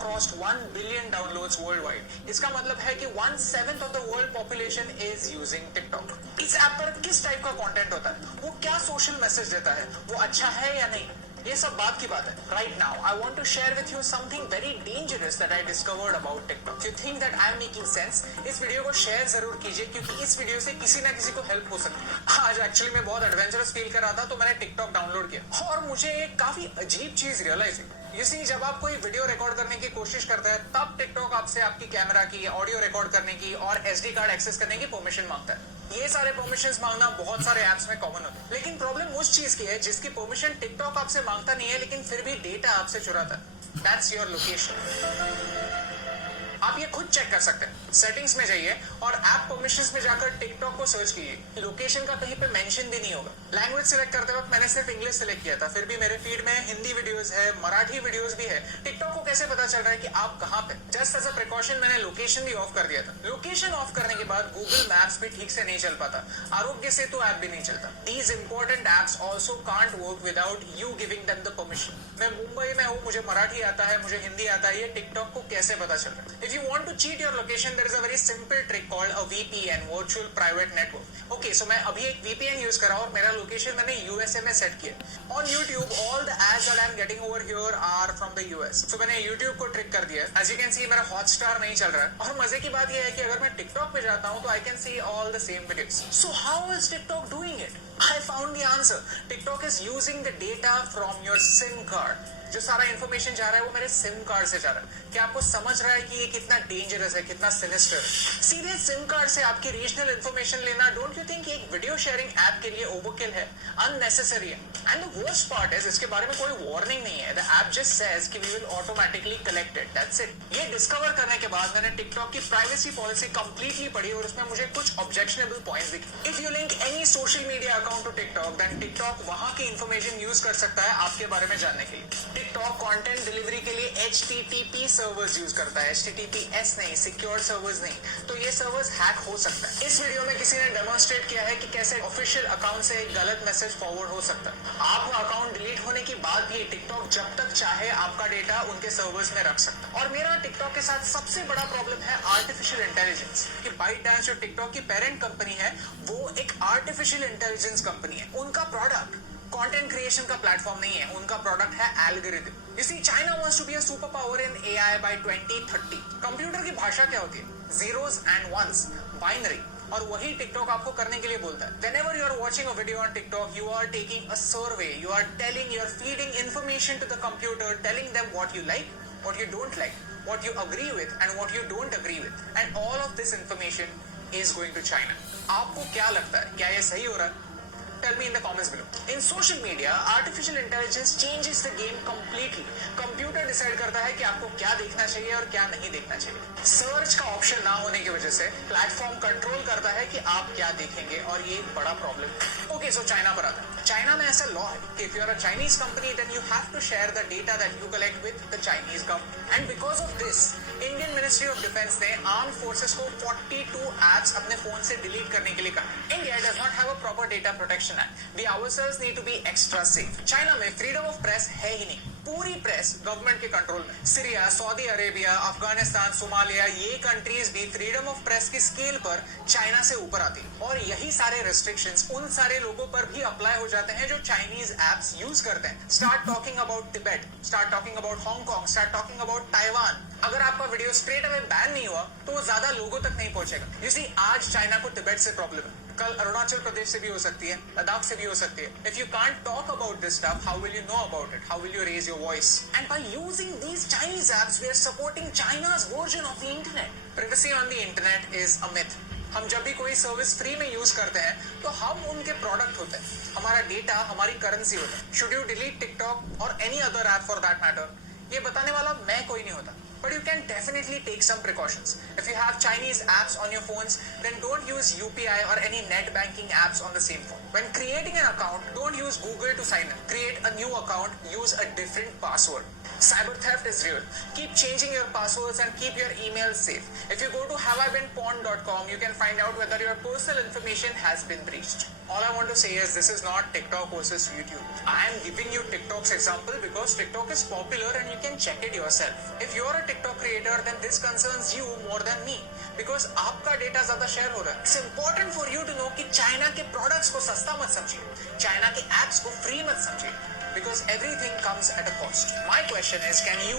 crossed 1 billion downloads worldwide. इसका मतलब है कि 1/7 of the world population is using TikTok. इस ऐप पर किस टाइप का कंटेंट होता है, वो क्या सोशल मैसेज देता है, वो अच्छा है या नहीं, ये सब बात की बात है. Right now, I want to share with you something very dangerous that I discovered about TikTok. If you think that I am making sense, इस वीडियो को शेयर जरूर कीजिए क्योंकि इस वीडियो से किसी ना किसी को हेल्प हो सकती है. आज एक्चुअली मैं बहुत एडवेंचरस फील कर रहा था तो मैंने TikTok डाउनलोड किया और मुझे एक काफी अजीब चीज रियलाइज हुई. You see, जब आप कोई वीडियो रिकॉर्ड करने की कोशिश करता है तब टिकटॉक आपसे आपकी कैमरा की, ऑडियो रिकॉर्ड करने की और एसडी कार्ड एक्सेस करने की परमिशन मांगता है. ये सारे परमिशंस मांगना बहुत सारे ऐप्स में कॉमन होता है, लेकिन प्रॉब्लम उस चीज की है जिसकी परमिशन टिकटॉक आपसे मांगता नहीं है लेकिन फिर भी डेटा आपसे चुराता है. That's your location. आप ये खुद चेक कर सकते हैं. सेटिंग्स में जाइए और ऐप परमिशंस में जाकर टिकटॉक को सर्च कीजिए. लोकेशन का कहीं पे मेंशन भी नहीं होगा. लैंग्वेज सिलेक्ट करते वक्त मैंने सिर्फ इंग्लिश सिलेक्ट किया था, फिर भी मेरे फीड में हिंदी वीडियोस है, मराठी वीडियोस भी है. टिकटॉक को कैसे पता चल रहा है कि आप कहाँ पे? जस्ट एज अ प्रिकॉशन मैंने लोकेशन भी ऑफ कर दिया था. लोकेशन ऑफ करने के बाद गूगल मैप्स भी ठीक से नहीं चल पाता. आरोग्य सेतु ऐप भी नहीं चलता. These important apps also can't work without you giving them the permission. मैं मुंबई में हूँ, मुझे मराठी आता है, मुझे हिंदी आता है, ये टिकटॉक को कैसे पता चल रहा है? If you want to cheat your location, there is a very simple trick called a VPN, Virtual Private Network. Okay, so मैं अभी एक VPN यूज कर रहा हूँ और मेरा लोकेशन मैंने USA में सेट किया. On YouTube, all the ads that I'm getting over here are from the US. So मैंने YouTube को ट्रिक कर दिया. As you can see, मेरा Hotstar नहीं चल रहा है. और मजे की बात यह है कि अगर मैं TikTok पे जाता हूँ तो I can see all the same videos. So how is TikTok doing it? I found the answer. TikTok is using the data from your SIM card. जो सारा इन्फॉर्मेशन जा रहा है वो मेरे सिम कार्ड से जा रहा है. क्या आपको समझ रहा है कि ये कितना डेंजरस है, कितना सिनिस्टर है? सीधे सिम कार्ड से आपकी रीजनल इन्फॉर्मेशन लेना, डोंट यू थिंक एक वीडियो शेयरिंग ऐप के लिए ओवरकिल है, अननेसेसरी है? And the worst part is इसके बारे में कोई वार्निंग नहीं है. द ऐप जस्ट सेज कि we will automatically collect it. That's it. ये डिस्कवर करने के बाद मैंने टिकटॉक की प्राइवेसी पॉलिसी कंप्लीटली पढ़ी और उसमें मुझे कुछ ऑब्जेक्शनेबल पॉइंट्स दिखे. If you link any social media account to TikTok, then TikTok वहां की इन्फॉर्मेशन यूज कर सकता है आपके बारे में जानने के लिए. टिकटॉक कंटेंट डिलीवरी के लिए HTTP सर्वर्स यूज करता है, HTTPS नहीं, सिक्योर सर्वर्स नहीं. तो ये सर्वर्स हैक हो सकता है. इस वीडियो में किसी ने डेमोन्स्ट्रेट किया है कि कैसे ऑफिशियल अकाउंट से एक गलत मैसेज फॉरवर्ड हो सकता है. आपका अकाउंट डिलीट होने के बाद भी टिकटॉक जब तक चाहे आपका डेटा उनके सर्वर्स में रख सकता है. और मेरा टिकटॉक के साथ सबसे बड़ा प्रॉब्लम है आर्टिफिशियल इंटेलिजेंस. कि बाइटडांस जो टिकटॉक की पेरेंट कंपनी है वो एक आर्टिफिशियल इंटेलिजेंस कंपनी है. उनका प्रोडक्ट कंटेंट क्रिएशन का प्लेटफॉर्म नहीं है, उनका प्रोडक्ट है algorithm. You see, China wants to be a superpower in AI by 2030. Computer की भाषा क्या होती है? Zeros and ones, binary. और वही टिकटॉक आपको करने के लिए बोलता है. Whenever you are watching a video on TikTok, you are taking a survey. You are feeding information to the computer, telling them what you like, what you don't like, what you agree with, and what you don't agree with. And all of this information is going to China. आपको क्या लगता है? क्या ये सही हो रहा है? Tell me in the comments below. In social media, artificial intelligence changes the game completely. Computer decide करता है कि आपको क्या देखना चाहिए और क्या नहीं देखना चाहिए. सर्च का ऑप्शन ना होने की वजह से प्लेटफॉर्म कंट्रोल करता है कि आप क्या देखेंगे और ये एक बड़ा प्रॉब्लम है. ओके, सो चाइना पर आता है. चाइना में ऐसा लॉ है कि if you are a Chinese company then you have to share the data that you collect with the Chinese government. And because of this, Indian ministry of defence ने armed forces को 42 apps अपने phone से delete करने के लिए कहा. India does not have a proper data protection act. We ourselves need to be extra safe. China में freedom of press है ही नहीं. पूरी प्रेस गवर्नमेंट के कंट्रोल में. Syria, Saudi Arabia, Afghanistan, Somalia, ये कंट्रीज भी फ्रीडम ऑफ प्रेस की scale पर चाइना से ऊपर आती. और यही सारे रेस्ट्रिक्शंस उन सारे लोगों पर भी अप्लाई हो जाते हैं जो चाइनीज एप्स यूज करते हैं. Start talking about Tibet, start talking about Hong Kong, start talking about Taiwan. अगर आपका वीडियो स्ट्रेट अवे बैन नहीं हुआ तो वो ज्यादा लोगों तक नहीं पहुंचेगा. यू सी, आज चाइना को तिब्बत से प्रॉब्लम है, कल अरुणाचल प्रदेश से भी हो सकती है, लद्दाख से भी हो सकती है. If you can't talk about this stuff, how will you know about it? How will you raise your voice? And by using these Chinese apps we are supporting China's version of the internet. Privacy on the internet is a myth. हम जब भी कोई service free में use करते हैं तो हम उनके प्रोडक्ट होते हैं. हमारा डेटा हमारी करेंसी होता है. शुड यू डिलीट टिकटॉक और any other app for that matter? ये बताने वाला मैं कोई नहीं होता. but you can definitely take some precautions. If you have Chinese apps on your phones, then don't use UPI or any net banking apps on the same phone. When creating an account, don't use Google to sign in. Create a new account, use a different password. Cyber theft is real. Keep changing your passwords and keep your emails safe. If you go to haveibeenpawned.com, you can find out whether your personal information has been breached. All I want to say is this is not TikTok versus YouTube. I am giving you TikTok's example because TikTok is popular and you can check it yourself. If you're a TikTok creator, then this concerns you more than me because आपका data ज़्यादा share हो रहा है. It's important for you to know कि China के products को सस्ता मत समझिए, China के apps को free मत समझिए because everything comes at a cost. My question is, can you